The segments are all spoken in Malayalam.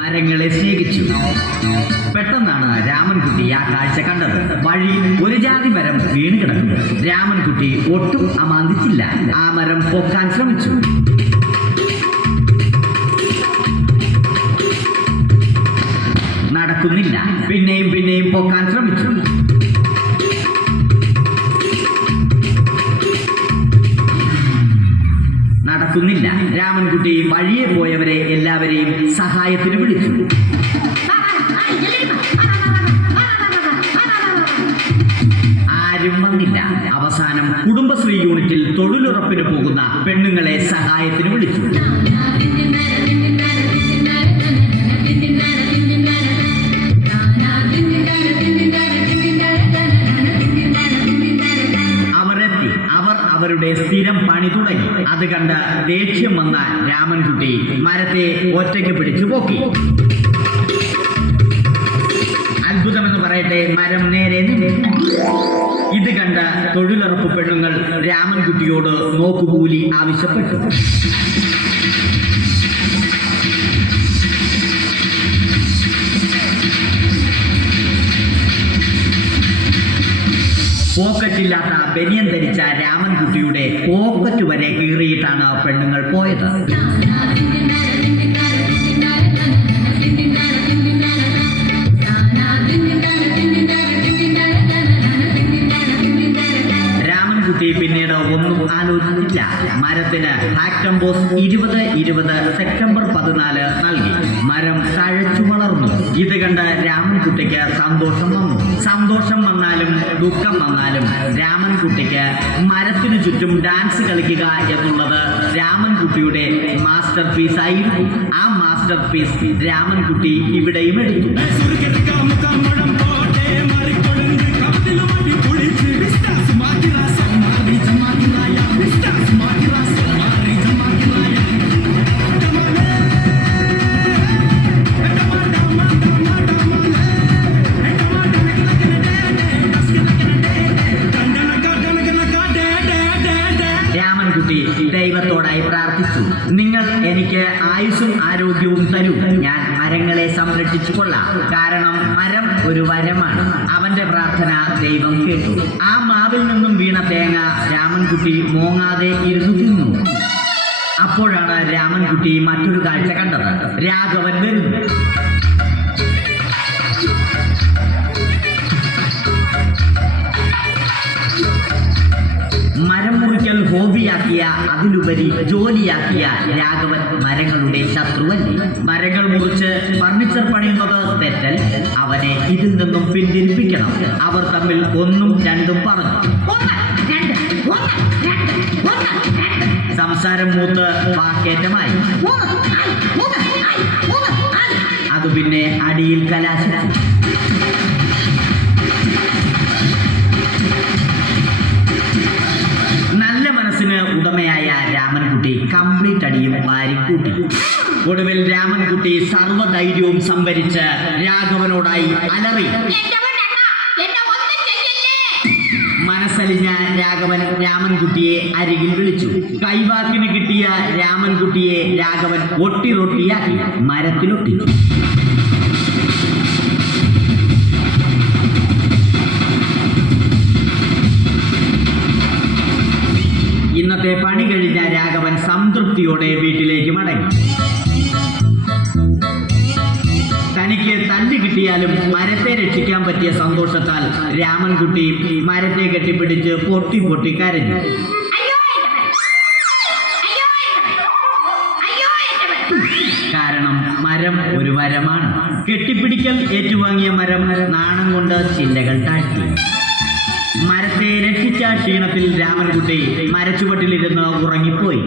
മരങ്ങളെ സ്നേഹിച്ചു. പെട്ടെന്നാണ് രാമൻകുട്ടി ആ കാഴ്ച കണ്ടത്. വഴിയിൽ ഒരു ജാതി മരം വീണ് കിടക്കുന്നു. രാമൻകുട്ടി ഒട്ടും അമാന്തിച്ചില്ല. ആ മരം പൊക്കാൻ ശ്രമിച്ചു. നടക്കുന്നില്ല. പിന്നെയും പിന്നെയും പൊക്കാൻ ശ്രമിച്ചു. നടക്കുന്നില്ല. രാമൻകുട്ടി വഴിയെ പോയവരെ എല്ലാവരെയും സഹായത്തിന് വിളിച്ചു. ആരും വന്നില്ല. അവസാനം കുടുംബശ്രീ യൂണിറ്റിൽ തൊഴിലുറപ്പിന് പോകുന്ന പെണ്ണുങ്ങളെ സഹായത്തിന് വിളിച്ചു. അവരുടെ സ്ഥിരം പണി തുടങ്ങി. അത് കണ്ട് ദേഷ്യം വന്ന രാമൻകുട്ടി മരത്തെ ഒറ്റയ്ക്ക് പിടിച്ചു പോക്കി. അത്ഭുതമെന്ന് പറയട്ടെ, മരം നേരെ നിന്നു. ഇത് കണ്ട തൊഴിലുറപ്പ് പെണ്ണുങ്ങൾ രാമൻകുട്ടിയോട് നോക്കുകൂലി ആവശ്യപ്പെട്ടു. പോക്കറ്റില്ലാത്ത ബനിയൻ ധരിച്ച രാമൻകുട്ടിയുടെ പോക്കറ്റ് വരെ കീറിയിട്ടാണ് പെണ്ണുങ്ങൾ പോയത്. രാമൻകുട്ടി പിന്നീട് ഒന്നും ആലോചിച്ചില്ല. മരത്തിന് ഹാക്ടംബോസ് 2020 സെപ്റ്റംബർ 14 നൽകി. മരം തഴച്ചു വളർന്നു. ഇത് കണ്ട് രാമൻകുട്ടിക്ക് സന്തോഷം വന്നു. സന്തോഷം വന്നാലും ദുഃഖം വന്നാലും രാമൻകുട്ടിക്ക് മരത്തിനു ചുറ്റും ഡാൻസ് കളിക്കുക എന്നുള്ളത് രാമൻകുട്ടിയുടെ മാസ്റ്റർ പീസ് ആയിരുന്നു. ആ മാസ്റ്റർ പീസ് രാമൻകുട്ടി ഇവിടെയും എടുത്തു. രാമൻകുട്ടി ദൈവത്തോടായി പ്രാർത്ഥിച്ചു. നിങ്ങൾ എനിക്ക് ആയുസ്സും ആരോഗ്യവും തരൂ. ഞാൻ മരങ്ങളെ സംരക്ഷിച്ചു കൊള്ളാം. കാരണം മരം ഒരു വരമാണ്. അവന്റെ പ്രാർത്ഥന ദൈവം കേട്ടു. ആ മാവിൽ നിന്നും വീണ തേങ്ങ രാമൻകുട്ടി മോങ്ങാതെ ഇരുന്നു തിന്നു. അപ്പോഴാണ് രാമൻകുട്ടി മറ്റൊരു കാഴ്ച കണ്ടത്. രാഘവൻ വരുന്നു. മരം മുറിക്കൽ ഹോബിയാക്കിയ, അതിലുപരി ജോലിയാക്കിയ രാഘവൻ മരങ്ങളുടെ ശത്രുവല്ലേ. മരങ്ങൾ മുറിച്ച് ഫർണിച്ചർ പണിയുന്നത് തെറ്റൽ. അവനെ ഇതിൽ നിന്നും പിന്തിരിപ്പിക്കണം. അവർ തമ്മിൽ ഒന്നും രണ്ടും പറഞ്ഞു. സംസാരം മൂത്ത് വാക്കേറ്റമായി. അത് പിന്നെ അടിയിൽ കലാശിച്ചു. ഉടമയായ രാമൻകുട്ടി കംപ്ലീറ്റ് അടിയും വാരിക്കൂട്ടി. ഒടുവിൽ രാമൻകുട്ടി സർവ്വധൈര്യവും സംഭരിച്ച് രാഘവനോടായി അലറി. മനസ്സലിഞ്ഞ രാഘവൻ രാമൻകുട്ടിയെ അരികിൽ വിളിച്ചു. കൈവാക്കിന് കിട്ടിയ രാമൻകുട്ടിയെ രാഘവൻ ഒട്ടിറൊട്ടിയാക്കി മരത്തിലൊട്ടിച്ചു. ഇന്നത്തെ പണി കഴിഞ്ഞ രാഘവൻ സംതൃപ്തിയോടെ വീട്ടിലേക്ക് മടങ്ങി. തനിക്ക് തല്ല് കിട്ടിയാലും മരത്തെ രക്ഷിക്കാൻ പറ്റിയ സന്തോഷത്താൽ രാമൻകുട്ടി മരത്തെ കെട്ടിപ്പിടിച്ച് പൊട്ടി പൊട്ടി കരഞ്ഞു. കാരണം മരം ഒരു വരമാണ്. കെട്ടിപ്പിടിക്കൽ ഏറ്റുവാങ്ങിയ മരം നാണം കൊണ്ട് ചില്ലകൾ താഴ്ത്തി. മരത്തെ രക്ഷിച്ച ക്ഷീണത്തിൽ രാമൻകുട്ടി മരച്ചുവട്ടിലിരുന്ന് ഉറങ്ങിപ്പോയി.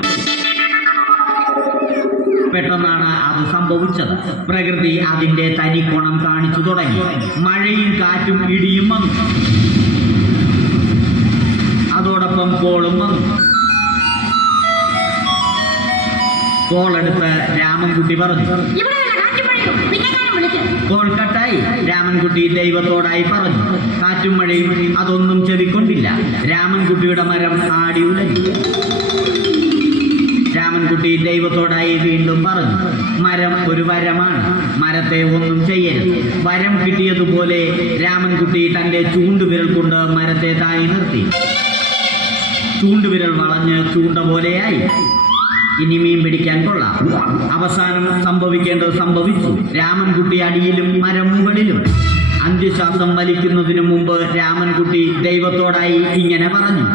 പെട്ടെന്നാണ് അത് സംഭവിച്ചത്. പ്രകൃതി അതിന്റെ തനിക്കോണം കാണിച്ചു തുടങ്ങി. മഴയും കാറ്റും ഇടിയും വന്നു. അതോടൊപ്പം കോളും വന്നു. കോളെടുത്ത് രാമൻകുട്ടി പറഞ്ഞു. കോൾ കട്ടായി. രാമൻകുട്ടി ദൈവത്തോടായി പറഞ്ഞു. കാറ്റും മഴയും അതൊന്നും ചെവിക്കൊണ്ടില്ല. രാമൻകുട്ടിയുടെ മരം ആടി ഉലഞ്ഞു. രാമൻകുട്ടി ദൈവത്തോടായി വീണ്ടും പറഞ്ഞു, മരം ഒരു വരമാണ്. മരത്തെ ഒന്നും ചെയ്യരുത്. വരം കിട്ടിയതുപോലെ രാമൻകുട്ടി തന്റെ ചൂണ്ടുവിരൽ കൊണ്ട് മരത്തെ താഴെ നിർത്തി. ചൂണ്ടുവിരൽ വളഞ്ഞ് ചൂണ്ട പോലെയായി. ഇനി മീൻ പിടിക്കാൻ കൊള്ളാം. അവസാനം സംഭവിക്കേണ്ടത് സംഭവിച്ചു. രാമൻകുട്ടി അടിയിലും മരം മുകളിലും. അന്ത്യശ്വാസം വലിക്കുന്നതിനു മുമ്പ് രാമൻകുട്ടി ദൈവത്തോടായി ഇങ്ങനെ പറഞ്ഞു: